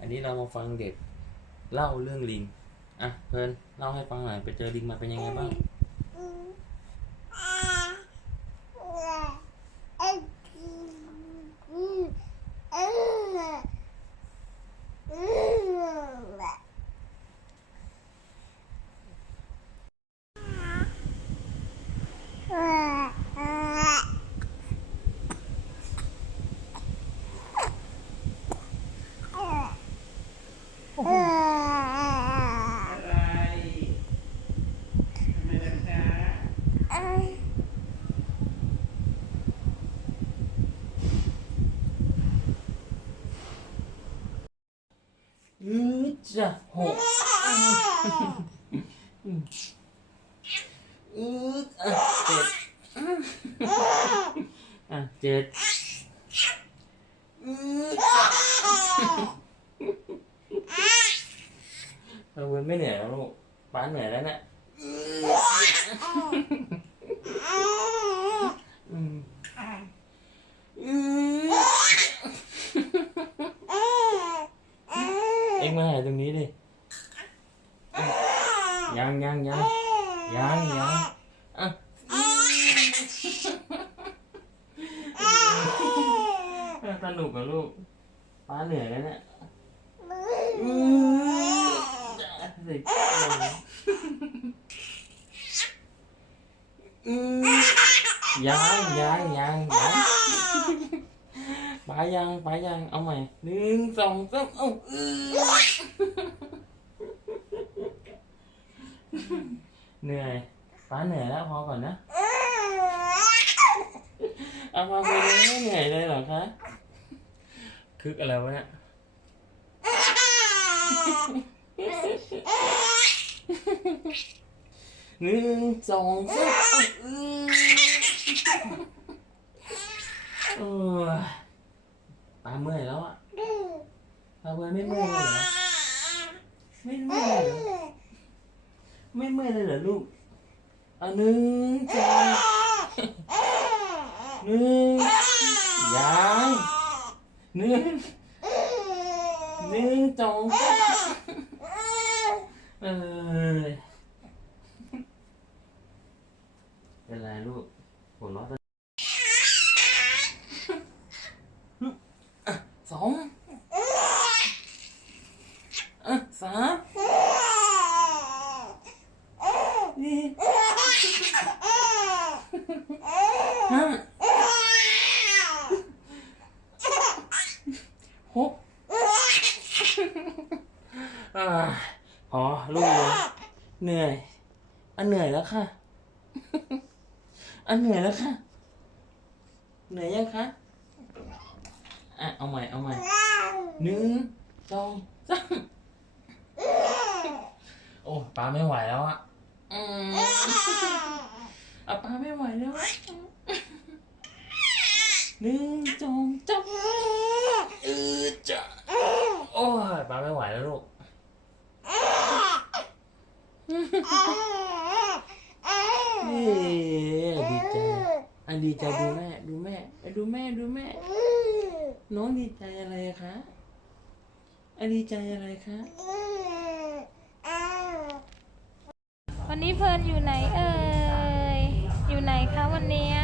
อันนี้เรามาฟังเด็กเล่าเรื่องลิง อะเพลินเล่าให้ฟังหน่อยไปเจอลิงมาเป็นยังไงบ้างอะไรทำไมล่ะคะ อือ จะหกอืออะเจ็ดอะเจ็ดอือเราเว้นไม่เหนื่อยแล้วลูกป้าเหนื่อยแล้วเนี่ย อืมอือเอ็งมาหาตรงนี้ดิยังยัง ยังยังยังอะสนุกกับลูกป้าเหนื่อยแล้วเนี่ยอือสิอือยังยังยังยังป้ายังป้ายังเอาใหม่หนึ่งสองสามเอาอือเหนื่อยป้าเหนื่อยแล้วพอก่อนนะเอามาไปเลยไม่เหนื่อยเลยเหรอคะคึกอะไรวะเนี่ย หนึ่งสองสามอือเออตาเมื่อยแล้วอะตาเมื่อยไม่เมื่อยเลยเหรอไม่เมื่อยเลยเหรอไม่เมื่อยเลยเหรอลูกเอาหนึ่งสองหนึ่งยังหนึ่งหนึ่งสองสามเออ เป็นไรลูกหัวเราะอะสองอะสามสี่ห้าหกอ่าอ๋อลูก เหนื่อยอะเหนื่อยแล้วค่ะอะเหนื่อยแล้วค่ะ เหนื่อยยังคะ อะ เอาใหม่ เอาใหม่หนึ่งสองสามโอ้ป้าไม่ไหวแล้วอะอืมอะป้าไม่ไหวแล้วอะหนึ่งสองสามเออจ้ะโอ้ยป้าไม่ไหวแล้วลูก เฮ้ดีใจอันดีใจดูแม่ ดูแม่อะดูแม่ ดูแม่ น้องดีใจอะไรคะอันดีใจอะไรคะ วันนี้เพลินอยู่ไหนเอ่ย อยู่ไหนคะวันเนี้ย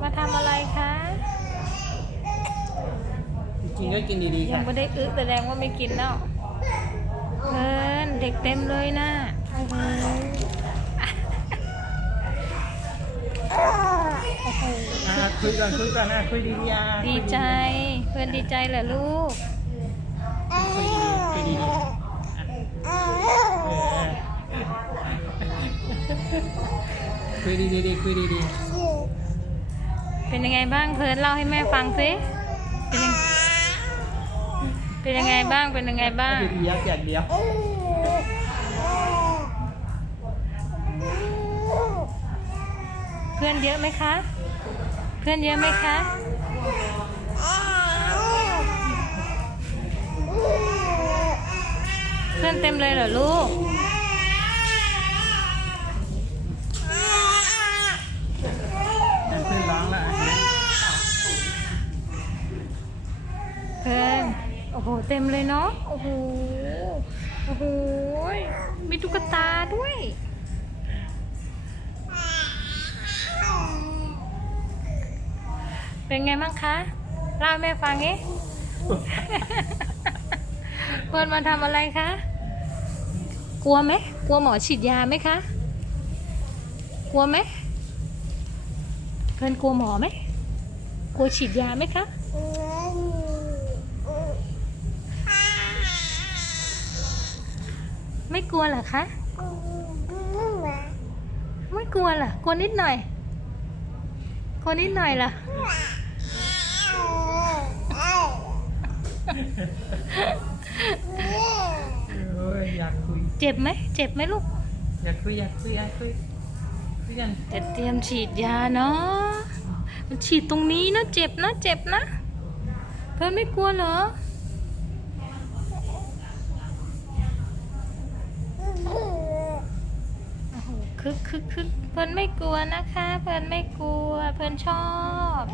มาทำอะไรคะ กินก็กินดีๆยัค่ะงไม่ได้อึแสดงว่าไม่กินเนาะเพลิน เด็กเต็มเลยนะโอ้โหอะคุยก่อนคุยก่อนนะคุยดีๆอะดีใจ เพลินดีใจเหรอลูก คุยดีๆคุยดีๆอะเออคุยดีๆคุยดีเป็นยังไงบ้างเพลินเล่าให้แม่ฟังสิเป็นยังเป็นยังไงบ้างเป็นยังไงบ้างๆดีๆยักษ์อย่างเดียว พื่อนเยอะไหมคะ เพื่อนเยอะไหมคะ เพื่อนเต็มเลยเหรอลูก เพื่อนร้องแล้วอะเพื่อนโอ้โห เต็มเลยเนาะ โอ้โห โอ้โห มีตุ๊กตาด้วย เป็นไงบ้างคะเล่าให้แม่ฟังงี้เพื่อนมาทำอะไรคะ กลัวไหมกลัวหมอฉีดยาไหมคะ กลัวไหมเพื่อนกลัวหมอไหมกลัวฉีดยาไหมคะไม่กลัวเหรอคะไม่กลัวเหรอกลัวนิดหน่อยกลัวนิดหน่อยเหรอ โอ้ยอยากคุย เจ็บไหม เจ็บไหมลูก อยากคุยอยากคุยอยากคุยคุยกันจะเตรียมฉีดยาเนาะมันฉีดตรงนี้นะเจ็บนะเจ็บนะ เพื่อนไม่กลัวเหรอโอ้โหคึกคึกคึกเพื่อนไม่กลัวนะคะ เพื่อนไม่กลัว เพื่อนชอบ